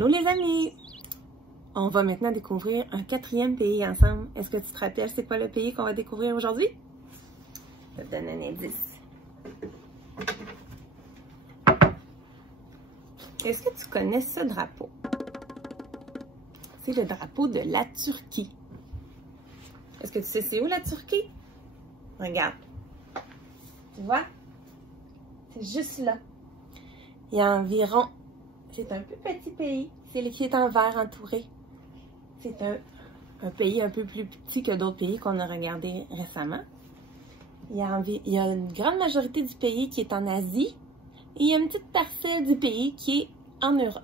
Allô les amis! On va maintenant découvrir un quatrième pays ensemble. Est-ce que tu te rappelles c'est quoi le pays qu'on va découvrir aujourd'hui? Je te donne un indice. Est-ce que tu connais ce drapeau? C'est le drapeau de la Turquie. Est-ce que tu sais c'est où la Turquie? Regarde. Tu vois? C'est juste là. Il y a environ... C'est un peu petit pays. C'est le qui est en vert entouré. C'est un pays un peu plus petit que d'autres pays qu'on a regardé récemment. Il y a une grande majorité du pays qui est en Asie. Et il y a une petite parcelle du pays qui est en Europe.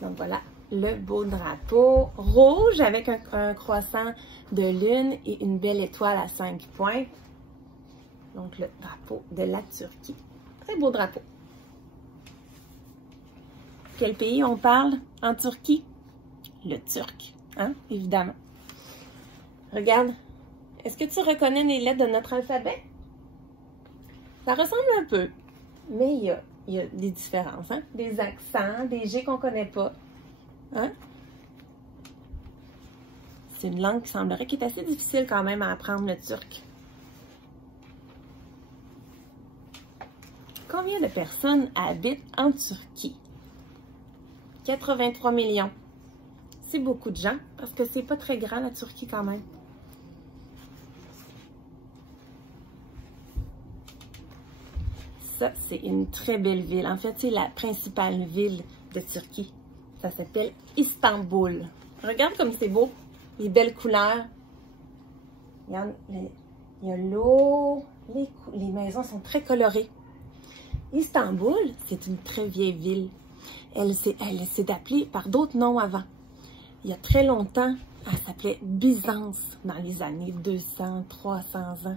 Donc voilà, le beau drapeau rouge avec un croissant de lune et une belle étoile à 5 points. Donc le drapeau de la Turquie. Très beau drapeau. Quel pays on parle en Turquie? Le turc, hein, évidemment. Regarde, est-ce que tu reconnais les lettres de notre alphabet? Ça ressemble un peu, mais il y a des différences, hein? Des accents, des G qu'on ne connaît pas. Hein? C'est une langue qui semblerait qui est assez difficile quand même à apprendre, le turc. Combien de personnes habitent en Turquie? 83 millions. C'est beaucoup de gens, parce que c'est pas très grand la Turquie quand même. Ça, c'est une très belle ville. En fait, c'est la principale ville de Turquie. Ça s'appelle Istanbul. Regarde comme c'est beau. Les belles couleurs. Regarde, il y a l'eau. Les maisons sont très colorées. Istanbul, c'est une très vieille ville. Elle s'est appelée par d'autres noms avant. Il y a très longtemps, elle s'appelait Byzance dans les années 200, 300 ans.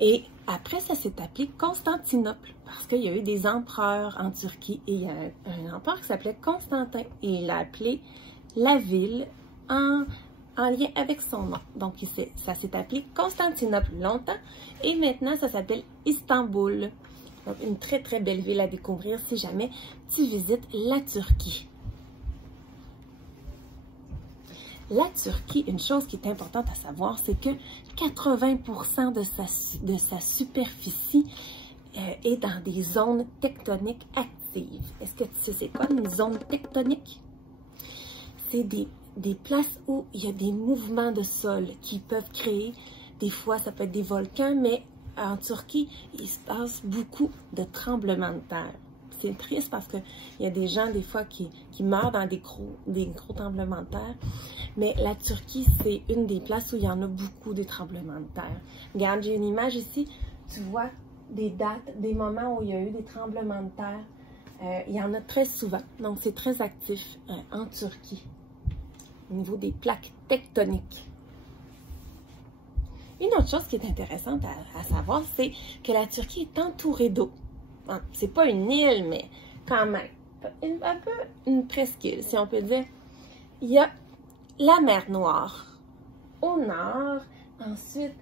Et après, ça s'est appelé Constantinople parce qu'il y a eu des empereurs en Turquie et il y a un empereur qui s'appelait Constantin et il a appelé la ville en lien avec son nom. Donc, ça s'est appelé Constantinople longtemps et maintenant, ça s'appelle Istanbul. Donc, une très, très belle ville à découvrir si jamais tu visites la Turquie. La Turquie, une chose qui est importante à savoir, c'est que 80% de sa superficie est dans des zones tectoniques actives. Est-ce que tu sais c'est quoi une zone tectonique? C'est des places où il y a des mouvements de sol qui peuvent créer, des fois ça peut être des volcans, mais en Turquie, il se passe beaucoup de tremblements de terre. C'est triste parce qu'il y a des gens, des fois, qui meurent dans des gros tremblements de terre. Mais la Turquie, c'est une des places où il y en a beaucoup de tremblements de terre. Regarde, j'ai une image ici. Tu vois des dates, des moments où il y a eu des tremblements de terre. Il y en a très souvent. Donc, c'est très actif en Turquie, au niveau des plaques tectoniques. Une autre chose qui est intéressante à savoir, c'est que la Turquie est entourée d'eau. C'est pas une île, mais quand même, un peu une presqu'île, si on peut dire. Il y a la mer Noire au nord, ensuite,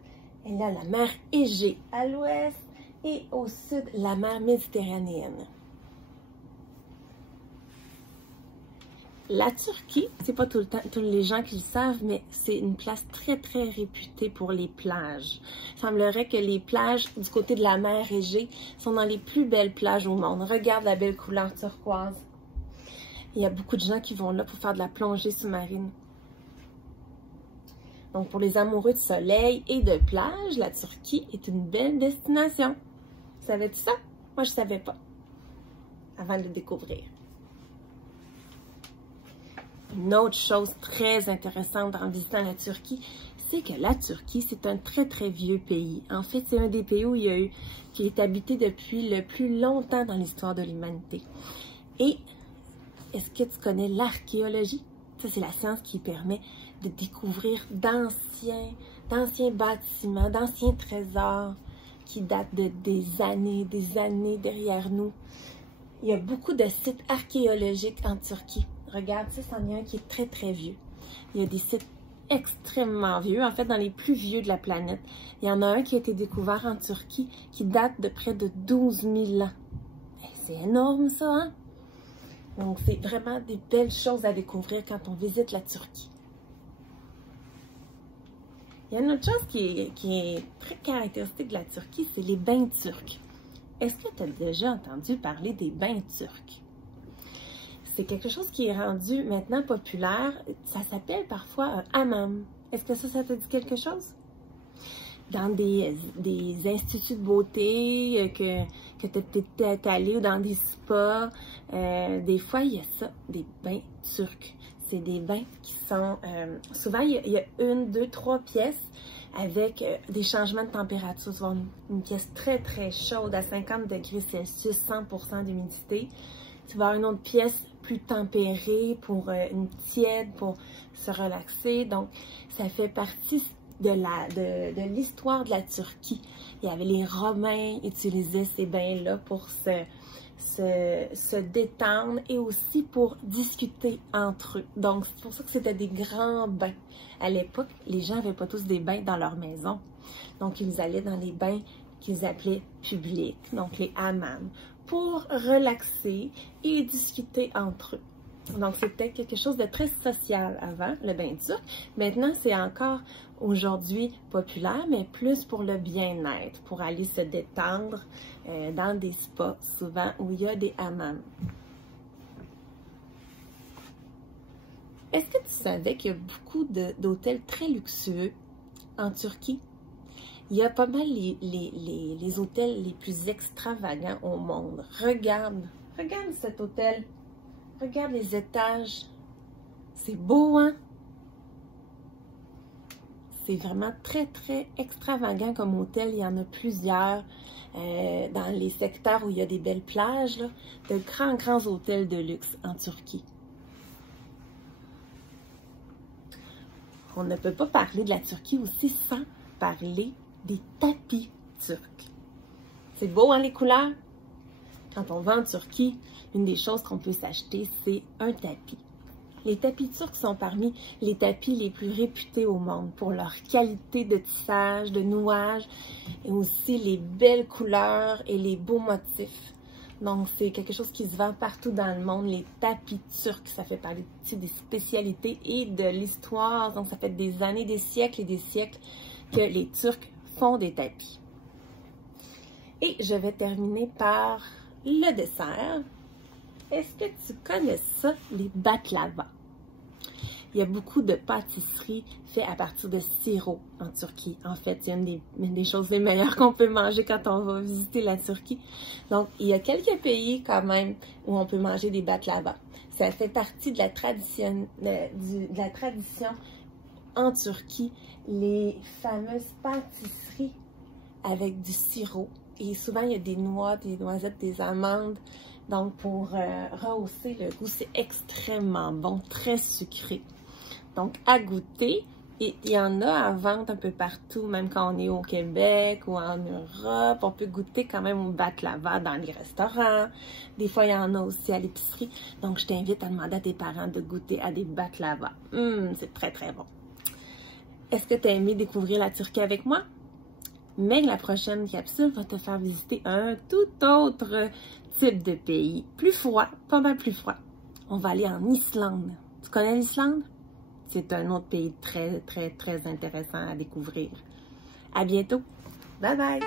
il y a la mer Égée à l'ouest et au sud, la mer Méditerranéenne. La Turquie, c'est pas tous les gens qui le savent, mais c'est une place très, très réputée pour les plages. Il semblerait que les plages du côté de la mer Égée sont dans les plus belles plages au monde. Regarde la belle couleur turquoise. Il y a beaucoup de gens qui vont là pour faire de la plongée sous-marine. Donc, pour les amoureux de soleil et de plage, la Turquie est une belle destination. Savais-tu ça? Moi, je ne savais pas avant de le découvrir. Une autre chose très intéressante en visitant la Turquie, c'est que la Turquie, c'est un très, très vieux pays. En fait, c'est un des pays qui est habité depuis le plus longtemps dans l'histoire de l'humanité. Et est-ce que tu connais l'archéologie? Ça, c'est la science qui permet de découvrir d'anciens bâtiments, d'anciens trésors qui datent de des années derrière nous. Il y a beaucoup de sites archéologiques en Turquie. Regarde, ça, c'en est un qui est très, très vieux. Il y a des sites extrêmement vieux, en fait, dans les plus vieux de la planète. Il y en a un qui a été découvert en Turquie qui date de près de 12 000 ans. C'est énorme ça, hein? Donc, c'est vraiment des belles choses à découvrir quand on visite la Turquie. Il y a une autre chose qui est très caractéristique de la Turquie, c'est les bains turcs. Est-ce que tu as déjà entendu parler des bains turcs? C'est quelque chose qui est rendu maintenant populaire. Ça s'appelle parfois un hammam. Est-ce que ça te dit quelque chose? Dans des instituts de beauté que tu es peut-être allé ou dans des spas, des fois, il y a ça, des bains turcs. C'est des bains qui sont... souvent, il y a 1, 2, 3 pièces avec des changements de température. Tu vas avoir une pièce très, très chaude à 50 degrés Celsius, 100% d'humidité. Tu vas avoir une autre pièce plus tempérée pour une tiède, pour se relaxer. Donc, ça fait partie de l'histoire de la Turquie. Il y avait les Romains qui utilisaient ces bains-là pour se détendre et aussi pour discuter entre eux. Donc, c'est pour ça que c'était des grands bains. À l'époque, les gens n'avaient pas tous des bains dans leur maison. Donc, ils allaient dans les bains qu'ils appelaient publics, donc les hammams, pour relaxer et discuter entre eux. Donc, c'était quelque chose de très social avant, le bain turc. Maintenant, c'est encore aujourd'hui populaire, mais plus pour le bien-être, pour aller se détendre dans des spas, souvent où il y a des hammams. Est-ce que tu savais qu'il y a beaucoup d'hôtels très luxueux en Turquie? Il y a pas mal les hôtels les plus extravagants au monde. Regarde cet hôtel. Regarde les étages. C'est beau, hein? C'est vraiment très, très extravagant comme hôtel. Il y en a plusieurs dans les secteurs où il y a des belles plages, là, de grands hôtels de luxe en Turquie. On ne peut pas parler de la Turquie aussi sans parler des tapis turcs. C'est beau, hein, les couleurs? Quand on va en Turquie, une des choses qu'on peut s'acheter, c'est un tapis. Les tapis turcs sont parmi les tapis les plus réputés au monde pour leur qualité de tissage, de nouage et aussi les belles couleurs et les beaux motifs. Donc, c'est quelque chose qui se vend partout dans le monde, les tapis turcs. Ça fait partie des spécialités et de l'histoire. Donc, ça fait des années, des siècles et des siècles que les Turcs font des tapis. Et je vais terminer par le dessert. Est-ce que tu connais ça, les baklava? Il y a beaucoup de pâtisseries faites à partir de sirop en Turquie. En fait, c'est une des choses les meilleures qu'on peut manger quand on va visiter la Turquie. Donc, il y a quelques pays quand même où on peut manger des baklava. Ça fait partie de la tradition, en Turquie, les fameuses pâtisseries avec du sirop. Et souvent, il y a des noix, des noisettes, des amandes. Donc, pour rehausser le goût, c'est extrêmement bon, très sucré. Donc, à goûter. Et il y en a à vendre un peu partout, même quand on est au Québec ou en Europe. On peut goûter quand même au baklava dans les restaurants. Des fois, il y en a aussi à l'épicerie. Donc, je t'invite à demander à tes parents de goûter à des baklava. C'est très, très bon. Est-ce que tu as aimé découvrir la Turquie avec moi? Mais la prochaine capsule va te faire visiter un tout autre type de pays. Plus froid, pas mal plus froid. On va aller en Islande. Tu connais l'Islande? C'est un autre pays très, très, très intéressant à découvrir. À bientôt. Bye bye!